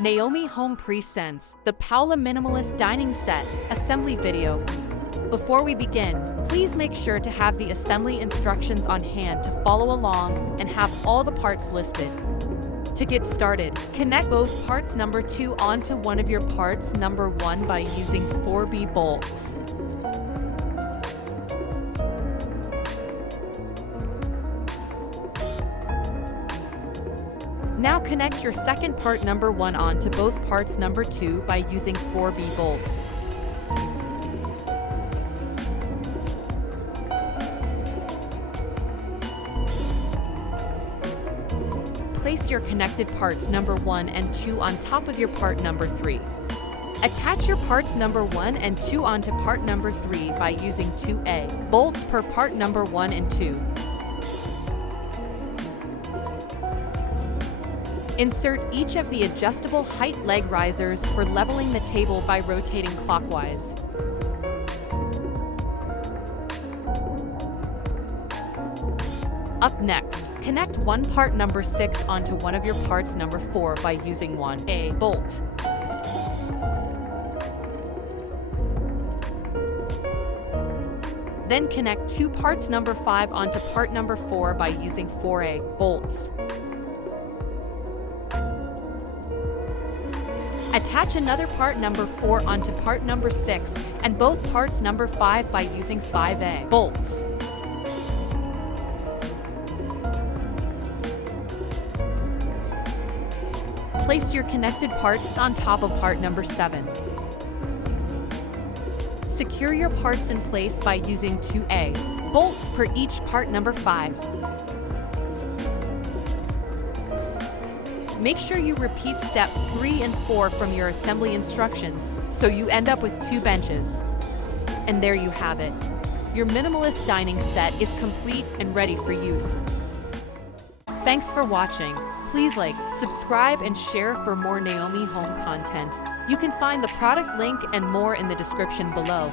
Naomi Home presents the Paola Minimalist Dining Set assembly video. Before we begin, please make sure to have the assembly instructions on hand to follow along and have all the parts listed. To get started, connect both parts number 2 onto one of your parts number 1 by using 4B bolts. Now connect your second part number 1 onto both parts number 2 by using 4B bolts. Place your connected parts number 1 and 2 on top of your part number 3. Attach your parts number 1 and 2 onto part number 3 by using 2A bolts per part number 1 and 2. Insert each of the adjustable height leg risers for leveling the table by rotating clockwise. Up next, connect one part number 6 onto one of your parts number 4 by using 1A bolt. Then connect 2 parts number 5 onto part number 4 by using 4A bolts. Attach another part number 4 onto part number 6 and both parts number 5 by using 5A bolts. Place your connected parts on top of part number 7. Secure your parts in place by using 2A bolts per each part number 5. Make sure you repeat steps 3 and 4 from your assembly instructions, so you end up with 2 benches. And there you have it. Your minimalist dining set is complete and ready for use. Thanks for watching. Please like, subscribe, and share for more Naomi Home content. You can find the product link and more in the description below.